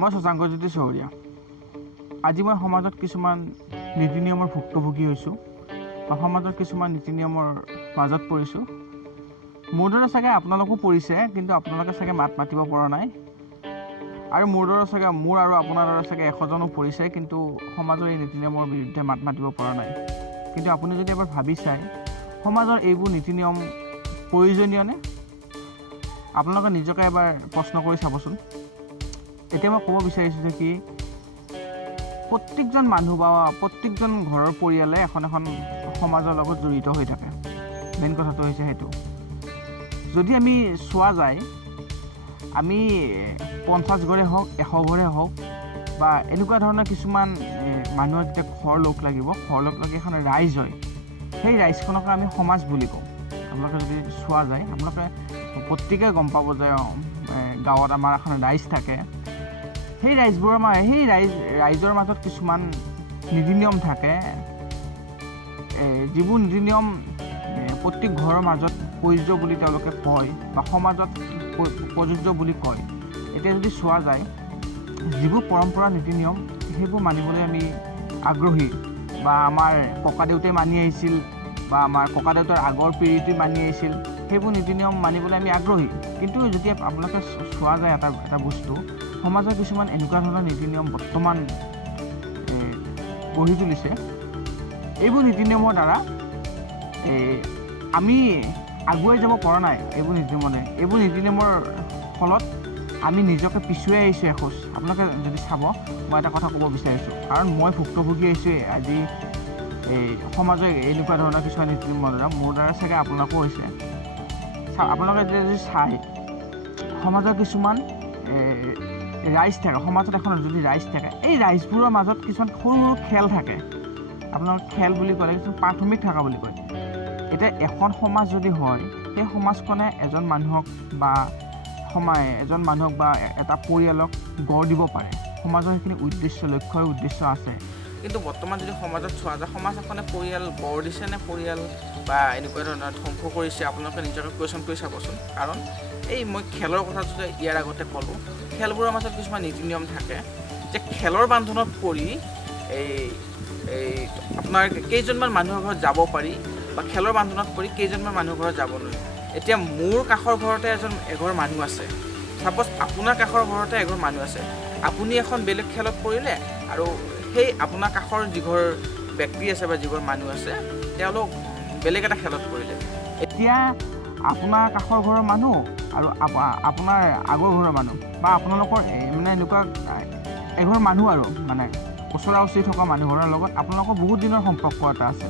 মই শশাংকজ্যোতি চহৰীয়া। আজি মই সমাজত কিছুমান নীতি নিয়মৰ ভুক্তভোগী হৈছোঁ বা সমাজৰ কিছুমান নীতি নিয়মৰ মাজত পৰিছোঁ। মোৰ দৰে চাগে আপোনালোকো পৰিছে, কিন্তু আপোনালোকে চাগে মাত মাতিব পৰা নাই। আৰু মোৰ দৰে চাগে মোৰ আৰু আপোনাৰ দৰে চাগে 100জনো পৰিছে, কিন্তু সমাজৰ এই নীতি নিয়মৰ বিৰুদ্ধে মাত মাতিব পৰা নাই। কিন্তু আপুনি যদি এবাৰ ভাবি চায়, সমাজৰ এইবোৰ নীতি নিয়ম প্ৰয়োজনীয়নে? আপোনালোকে নিজকে এবাৰ প্ৰশ্ন কৰি চাবচোন। এতিয়া মই ক'ব বিচাৰিছোঁ যে কি, প্ৰত্যেকজন মানুহ বা প্ৰত্যেকজন ঘৰৰ পৰিয়ালে এখন সমাজৰ লগত জড়িত হৈ থাকে। মেইন কথাটো হৈছে সেইটো। যদি আমি চোৱা যায়, আমি 50 ঘৰে হওক 100 ঘৰে হওক বা এনেকুৱা ধৰণৰ কিছুমান মানুহৰ যেতিয়া ঘৰ লগ লাগিব, ঘৰ লগ লাগি এখন ৰাইজ হয়, সেই ৰাইজখনকে আমি সমাজ বুলি কওঁ। আপোনালোকে যদি চোৱা যায়, আপোনালোকে প্ৰত্যেকেই গম পাব যে গাঁৱত আমাৰ এখন ৰাইজ থাকে। সেই ৰাইজৰ মাজত কিছুমান নীতি নিয়ম থাকে, যিবোৰ নীতি নিয়ম প্ৰত্যেক ঘৰৰ মাজত প্ৰযোজ্য বুলি তেওঁলোকে কয় বা সমাজত প্ৰযোজ্য বুলি কয়। এতিয়া যদি চোৱা যায়, যিবোৰ পৰম্পৰা নীতি নিয়ম সেইবোৰ মানিবলৈ আমি আগ্ৰহী, বা আমাৰ ককাদেউতাই মানি আহিছিল বা আমাৰ ককাদেউতাৰ আগৰ পিঢ়িটো মানি আহিছিল, সেইবোৰ নীতি নিয়ম মানিবলৈ আমি আগ্ৰহী। কিন্তু যেতিয়া আপোনালোকে চোৱা যায় এটা বস্তু, সমাজৰ কিছুমান এনেকুৱা ধৰণৰ নীতি নিয়ম বৰ্তমান গঢ়ি তুলিছে, এইবোৰ নীতি নিয়মৰ দ্বাৰা আমি আগুৱাই যাব পৰা নাই। এইবোৰ নীতি নিয়মৰ ফলত আমি নিজকে পিছুৱাই আহিছোঁ এখোজ। আপোনালোকে যদি চাব, মই এটা কথা ক'ব বিচাৰিছোঁ, কাৰণ মই ভুক্তভোগী হৈছোঁ আজি সমাজৰ এনেকুৱা ধৰণৰ কিছুমান নীতি নিয়মৰ দ্বাৰা। মোৰ দ্বাৰা চাগে আপোনালোকো হৈছে। আপোনালোকে যদি চাই, সমাজৰ কিছুমান ৰাইজ থাকে, সমাজত এখন যদি ৰাইজ থাকে, এই ৰাইজবোৰৰ মাজত কিছুমান সৰু সৰু খেল থাকে। আপোনালোকে খেল বুলি ক'লে কিছুমান প্ৰাথমিক থকা বুলি কয়। এতিয়া এখন সমাজ যদি হয়, সেই সমাজখনে এজন মানুহক বা এটা পৰিয়ালক গঢ় দিব পাৰে। সমাজৰ সেইখিনি লক্ষ্য উদ্দেশ্য আছে। কিন্তু বৰ্তমান যদি সমাজত চোৱা যায়, সমাজ এখনে পৰিয়াল গঢ় দিছে নে পৰিয়াল বা এনেকুৱা ধৰণৰ ধ্বংস কৰিছে? আপোনালোকে নিজকে কুৱেশ্যন কৰি চাবচোন। কাৰণ এই মই খেলৰ কথা যদি ইয়াৰ আগতে ক'লোঁ, খেলবোৰৰ মাজত কিছুমান নীতি নিয়ম থাকে যে খেলৰ বান্ধোনত পৰি আপোনাৰ কেইজনমান মানুহৰ ঘৰত যাব পাৰি বা খেলৰ বান্ধোনত পৰি কেইজনমান মানুহৰ ঘৰত যাব নোৱাৰি। এতিয়া মোৰ কাষৰ ঘৰতে এঘৰ মানুহ আছে, ছাপ'জ আপোনাৰ কাষৰ ঘৰতে এঘৰ মানুহ আছে। আপুনি এখন বেলেগ খেলত পৰিলে আৰু সেই আপোনাৰ কাষৰ যিঘৰ ব্যক্তি আছে বা যিঘৰ মানুহ আছে, তেওঁলোক বেলেগ এটা খেলত পৰিলে। এতিয়া আপোনাৰ কাষৰ ঘৰৰ মানুহ আৰু আপোনাৰ আগৰ ঘৰৰ মানুহ বা আপোনালোকৰ এনেকুৱা এঘৰ মানুহ আৰু ওচৰা ওচৰি থকা মানুহঘৰৰ লগত আপোনালোকৰ বহুত দিনৰ সম্পৰ্ক এটা আছে,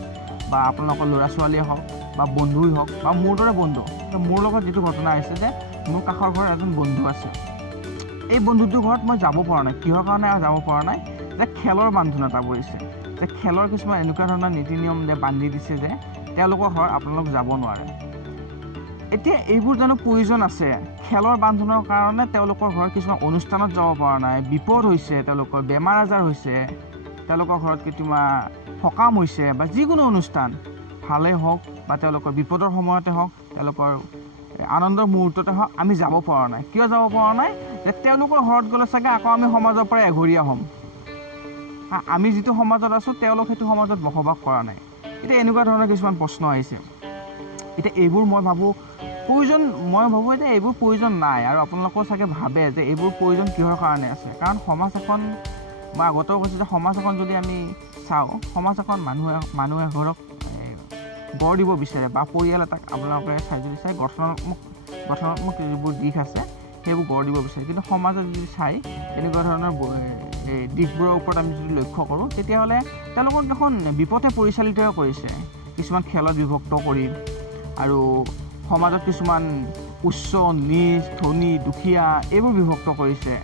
বা আপোনালোকৰ ল'ৰা ছোৱালীয়ে হওক বা বন্ধুই হওক বা মোৰ দৰে বন্ধু। মোৰ লগত যিটো ঘটনা হৈছে যে মোৰ কাষৰ ঘৰত এজন বন্ধু আছে। এই বন্ধুটোৰ ঘৰত মই যাব পৰা নাই। কিহৰ কাৰণে যাব পৰা নাই? যে খেলৰ বান্ধোন এটা পৰিছে, যে খেলৰ কিছুমান এনেকুৱা ধৰণৰ নীতি নিয়ম বান্ধি দিছে যে তেওঁলোকৰ ঘৰত আপোনালোক যাব নোৱাৰে। এতিয়া এইবোৰ জানো প্ৰয়োজন আছে? খেলৰ বান্ধোনৰ কাৰণে তেওঁলোকৰ ঘৰত কিছুমান অনুষ্ঠানত যাব পৰা নাই, বিপদ হৈছে, তেওঁলোকৰ বেমাৰ আজাৰ হৈছে, তেওঁলোকৰ ঘৰত কেতিয়াবা সকাম হৈছে বা যিকোনো অনুষ্ঠান ভালেই হওক বা তেওঁলোকৰ বিপদৰ সময়তে হওক, তেওঁলোকৰ আনন্দৰ মুহূৰ্ততে হওক, আমি যাব পৰা নাই। কিয় যাব পৰা নাই? যে তেওঁলোকৰ ঘৰত গ'লে চাগে আকৌ আমি সমাজৰ পৰা এঘৰীয়া হ'ম। আমি যিটো সমাজত আছোঁ, তেওঁলোক সেইটো সমাজত বসবাস কৰা নাই। এতিয়া এনেকুৱা ধৰণৰ কিছুমান প্ৰশ্ন আহিছে। এতিয়া এইবোৰ মই ভাবোঁ এতিয়া এইবোৰ প্ৰয়োজন নাই। আৰু আপোনালোকেও চাগে ভাবে যে এইবোৰ প্ৰয়োজন কিহৰ কাৰণে আছে। কাৰণ সমাজ এখন, মই আগতেও কৈছোঁ যে সমাজ এখন যদি আমি চাওঁ, সমাজ এখন মানুহ এঘৰক গঢ় দিব বিচাৰে বা পৰিয়াল এটাক আপোনালোকে চাই গঠনাত্মক যিবোৰ দিশ আছে সেইবোৰ গঢ় দিব বিচাৰে। কিন্তু সমাজত যদি চাই এনেকুৱা ধৰণৰ দিশবোৰৰ ওপৰত আমি যদি লক্ষ্য কৰোঁ, তেতিয়াহ'লে তেওঁলোকক এখন বিপথে পৰিচালিত কৰিছে। কিছুমান খেলত বিভক্ত কৰি আৰু সমাজত কিছুমান উচ্চ নীচ, ধনী দুখীয়া এইবোৰ বিভক্ত কৰিছে।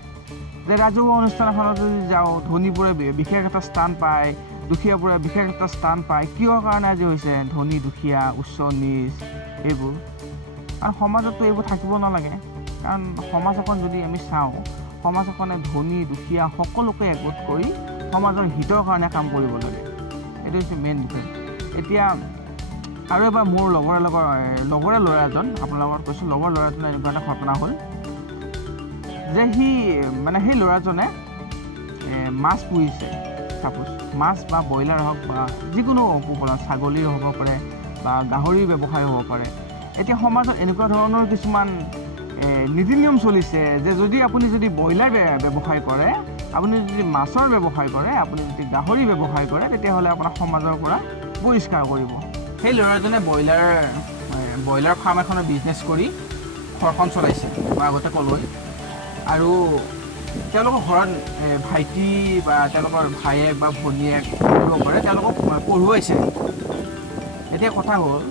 যে ৰাজহুৱা অনুষ্ঠান এখনত যদি যাওঁ, ধনীবোৰে বিশেষ এটা স্থান পায়, দুখীয়াবোৰে বিশেষ এটা স্থান পায়। কিহৰ কাৰণে আজি হৈছে ধনী দুখীয়া, উচ্চ নীচ এইবোৰ? কাৰণ সমাজততো এইবোৰ থাকিব নালাগে। কাৰণ সমাজ এখন যদি আমি চাওঁ, সমাজ এখনে ধনী দুখীয়া সকলোকে একগোট কৰি সমাজৰ হিতৰ কাৰণে কাম কৰিব লাগে। এইটো হৈছে মেইন বিষয়। এতিয়া আৰু এবাৰ মোৰ লগৰে ল'ৰা এজন, আপোনাৰ লগত কৈছোঁ, লগৰ ল'ৰা এজনৰ এনেকুৱা এটা ঘটনা হ'ল যে সি মানে সেই ল'ৰাজনে মাছ পুহিছে, চাপ'জ মাছ বা ব্ৰইলাৰ হওক বা যিকোনো পশুপালন, ছাগলী হ'ব পাৰে বা গাহৰি ব্যৱসায় হ'ব পাৰে। এতিয়া সমাজত এনেকুৱা ধৰণৰ কিছুমান নীতি নিয়ম চলিছে যে যদি আপুনি যদি ব্ৰইলাৰ ব্যৱসায় কৰে, আপুনি যদি মাছৰ ব্যৱসায় কৰে, আপুনি যদি গাহৰি ব্যৱসায় কৰে, তেতিয়াহ'লে আপোনাক সমাজৰ পৰা বহিষ্কাৰ কৰিব। সেই ল'ৰাজনে ব্ৰইলাৰ ফাৰ্ম এখনৰ বিজনেছ কৰি ঘৰখন চলাইছে বা আগতে ক'লৈ, আৰু তেওঁলোকৰ ঘৰত ভাইটি বা তেওঁলোকৰ ভায়েক বা ভনীয়েক কৰিব পাৰে, তেওঁলোকক পঢ়ুৱাইছে। এতিয়া কথা হ'ল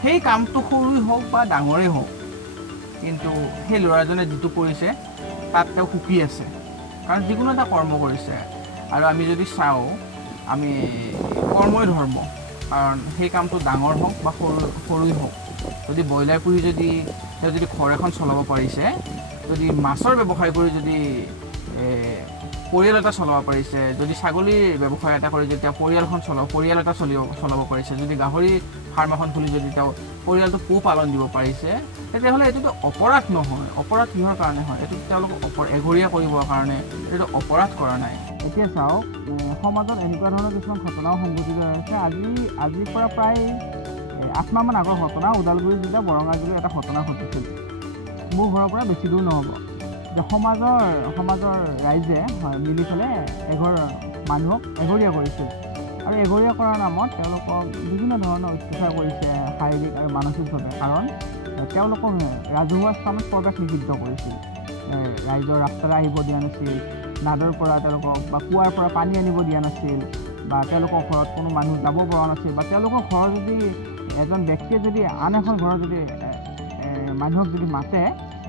সেই কামটো সৰুই হওক বা ডাঙৰেই হওক, কিন্তু সেই ল'ৰাজনে যিটো কৰিছে তাত তেওঁ সুখী আছে, কাৰণ যিকোনো এটা কৰ্ম কৰিছে। আৰু আমি যদি চাওঁ, আমি কৰ্মই ধৰ্ম, কাৰণ সেই কামটো ডাঙৰ হওক বা সৰুই হওক, যদি ব্ৰইলাৰ পুহি যদি তেওঁ যদি ঘৰ এখন চলাব পাৰিছে, যদি মাছৰ ব্যৱসায় কৰি যদি পৰিয়াল এটা চলাব পাৰিছে, যদি ছাগলীৰ ব্যৱসায় এটা কৰি যদি তেওঁ পৰিয়াল এটা চলাব পাৰিছে, যদি গাহৰি ফাৰ্ম এখন খুলি যদি তেওঁ পৰিয়ালটো পোহপালন দিব পাৰিছে, তেতিয়াহ'লে এইটোতো অপৰাধ নহয়। অপৰাধ কিহৰ কাৰণে হয়? এইটো তেওঁলোকক এঘৰীয়া কৰিবৰ কাৰণে এইটো অপৰাধ কৰা নাই। এতিয়া চাওক, সমাজত এনেকুৱা ধৰণৰ কিছুমান ঘটনাও সংঘটিত হৈছে। আজিৰ পৰা প্ৰায় 8 মাহমান আগৰ ঘটনা, ওদালগুৰি জিলা বৰঙা জিলাৰ এটা ঘটনা ঘটিছিল। মোৰ ঘৰৰ পৰা বেছি দূৰ নহ'ব, যে সমাজৰ ৰাইজে মিলি পেলাই এঘৰ মানুহক এঘৰীয়া কৰিছিল, আৰু এঘৰীয়া কৰাৰ নামত তেওঁলোকক বিভিন্ন ধৰণৰ অত্যাচাৰ কৰিছে শাৰীৰিক আৰু মানসিকভাৱে। কাৰণ তেওঁলোকক ৰাজহুৱা স্থানত প্ৰৱেশ নিষিদ্ধ কৰিছিল, ৰাইজৰ ৰাস্তাৰে আহিব দিয়া নাছিল, নাদৰ পৰা তেওঁলোকক বা কুঁৱাৰ পৰা পানী আনিব দিয়া নাছিল, বা তেওঁলোকৰ ঘৰত কোনো মানুহ যাব পৰা নাছিল, বা তেওঁলোকৰ ঘৰত যদি এজন ব্যক্তিয়ে যদি আন এখন ঘৰত যদি মানুহক যদি মাতে,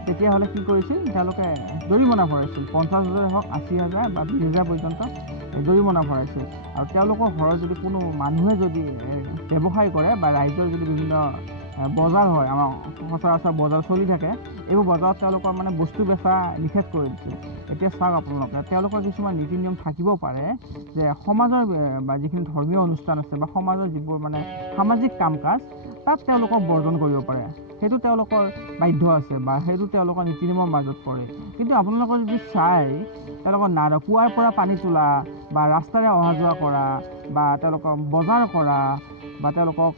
তেতিয়াহ'লে কি কৰিছিল, তেওঁলোকে জৰিমনা ভৰাইছিল। 50,000 হওক, 80,000 বা 20,000 পৰ্যন্ত জৰিমনা ভৰাইছিল। আৰু তেওঁলোকৰ ঘৰত যদি কোনো মানুহে যদি ব্যৱসায় কৰে বা ৰাইজৰ যদি বিভিন্ন বজাৰ হয়, আমাৰ সচৰাচৰ বজাৰ চলি থাকে, এইবোৰ বজাৰত তেওঁলোকৰ মানে বস্তু বেচা নিষেধ কৰি দিছিল। এতিয়া চাওক আপোনালোকে, তেওঁলোকৰ কিছুমান নীতি নিয়ম থাকিব পাৰে যে সমাজৰ বা যিখিনি ধৰ্মীয় অনুষ্ঠান আছে বা সমাজৰ যিবোৰ মানে সামাজিক কাম কাজ, তাত তেওঁলোকক বৰ্জন কৰিব পাৰে, সেইটো তেওঁলোকৰ বাধ্য আছে বা সেইটো তেওঁলোকৰ নীতি নিয়মৰ মাজত পৰে। কিন্তু আপোনালোকে যদি চাই, তেওঁলোকৰ কুঁৱাৰ পৰা পানী তোলা বা ৰাস্তাৰে অহা যোৱা কৰা বা তেওঁলোকক বজাৰ কৰা বা তেওঁলোকক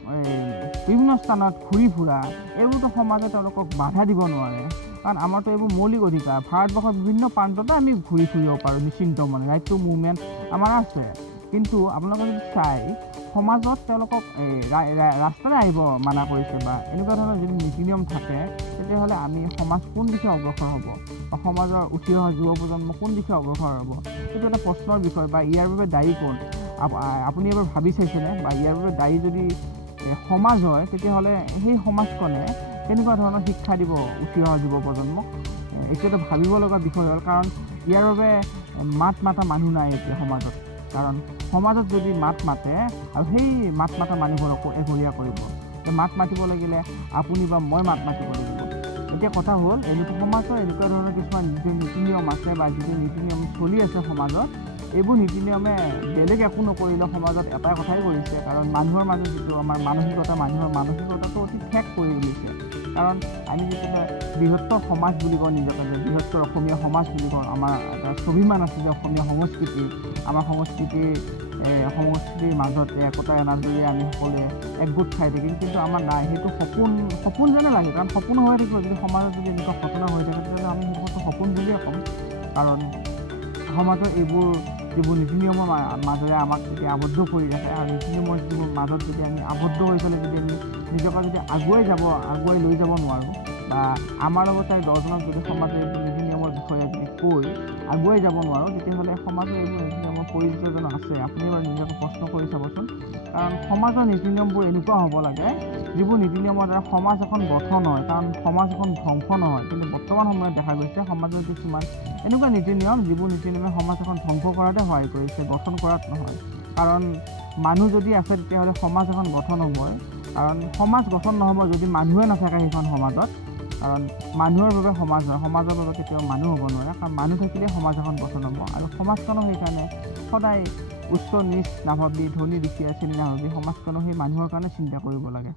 বিভিন্ন স্থানত ঘূৰি ফুৰা, এইবোৰতো সমাজে তেওঁলোকক বাধা দিব নোৱাৰে, কাৰণ আমাৰতো এইবোৰ মৌলিক অধিকাৰ। ভাৰতবৰ্ষৰ বিভিন্ন প্ৰান্ততে আমি ঘূৰি ফুৰিব পাৰোঁ নিশ্চিন্ত মনে, ৰাইট টু মুভমেণ্ট আমাৰ আছে। কিন্তু আপোনালোকে যদি চাই, সমাজত তেওঁলোকক ৰাস্তাৰে আহিব মানা কৰিছে বা এনেকুৱা ধৰণৰ যদি নীতি নিয়ম থাকে, তেতিয়াহ'লে আমি সমাজ কোন দিশে অগ্ৰসৰ হ'ব বা সমাজৰ উঠি অহা যুৱ প্ৰজন্ম কোন দিশে অগ্ৰসৰ হ'ব, এইটো এটা প্ৰশ্নৰ বিষয়। বা ইয়াৰ বাবে দায়ী কোন? আপুনি এবাৰ ভাবি চাইছেনে? বা ইয়াৰ বাবে দায়ী যদি সমাজ হয়, তেতিয়াহ'লে সেই সমাজখনে কেনেকুৱা ধৰণৰ শিক্ষা দিব উঠি অহা যুৱ প্ৰজন্মক? এইটো এটা ভাবিব লগা বিষয় হ'ল, কাৰণ ইয়াৰ বাবে মাত মাতা মানুহ নাই এতিয়া সমাজত। কাৰণ সমাজত যদি মাত মাতে আৰু সেই মাত মাতা মানুহবোৰকো এঘৰীয়া কৰিব, মাত মাতিব লাগিলে আপুনি বা মই মাত মাতিব লাগিব। এতিয়া কথা হ'ল, সমাজৰ এনেকুৱা ধৰণৰ কিছুমান যিটো নীতি নিয়ম আছে বা যিটো নীতি নিয়ম চলি আছে সমাজত, এইবোৰ নীতি নিয়মে বেলেগ একো নকৰিলেও সমাজত এটাই কথাই কৰিছে, কাৰণ মানুহৰ মাজত যিটো আমাৰ মানুহৰ মানসিকতাটো অতি ঠেক কৰি তুলিছে। কাৰণ আমি যেতিয়া বৃহত্তৰ সমাজ বুলি কওঁ নিজকে, যে বৃহত্তৰ অসমীয়া সমাজ বুলি কওঁ, আমাৰ এটা স্বাভিমান আছে যে অসমীয়া সংস্কৃতি, আমাৰ সংস্কৃতিৰ মাজত একতাৰ এনাজৰীয়ে আমি সকলোৱে একগোট খাই থাকিম, কিন্তু আমাৰ নাই। সেইটো সপোন যেনে লাগে, কাৰণ সপোন হৈ থাকিব। যদি সমাজত যদি এনেকুৱা ঘটনা হৈ থাকে, তেতিয়াহ'লে আমি সেইটো সপোন বুলিয়ে ক'ম। কাৰণ সমাজৰ এইবোৰ যিবোৰ নীতি নিয়মৰ মাজেৰে আমাক যদি আবদ্ধ কৰি ৰাখে, আৰু নীতি নিয়মৰ যিবোৰ মাজত যদি আমি আবদ্ধ হৈ পেলাই যদি আমি নিজকে যদি আগুৱাই লৈ যাব নোৱাৰোঁ, বা আমাৰ লগতে 10জনক যদি সমাজে এইবোৰ নীতি নিয়মৰ বিষয়ে যদি কৈ আগুৱাই যাব নোৱাৰোঁ, তেতিয়াহ'লে সমাজৰ এইবোৰ নীতি নিয়মৰ প্ৰয়োজন আছে। আপুনি এবাৰ নিজকে প্ৰশ্ন কৰি চাবচোন। কাৰণ সমাজৰ নীতি নিয়মবোৰ এনেকুৱা হ'ব লাগে, যিবোৰ নীতি নিয়মৰ দ্বাৰা সমাজ এখন গঠন হয়, কাৰণ সমাজ এখন ধ্বংস নহয়। কিন্তু বৰ্তমান সময়ত দেখা গৈছে সমাজৰ কিছুমান এনেকুৱা নীতি নিয়ম, যিবোৰ নীতি নিয়মে সমাজ এখন ধ্বংস কৰাতে সহায় কৰিছে, গঠন কৰাত নহয়। কাৰণ মানুহ যদি আছে, তেতিয়াহ'লে সমাজ এখন গঠন হ'বই। কাৰণ সমাজ গঠন নহ'ব যদি মানুহে নাথাকে সেইখন সমাজত। কাৰণ মানুহৰ বাবে সমাজ হয়, সমাজৰ বাবে কেতিয়াও মানুহ হ'ব নোৱাৰে। কাৰণ মানুহ থাকিলে সমাজ এখন গঠন হ'ব, আৰু সমাজখনো সেইকাৰণে সদায় উচ্চ নিচ নাভাবি, ধনী দুখীয়া চিনি নাভাবি সমাজখনো সেই মানুহৰ কাৰণে চিন্তা কৰিব লাগে।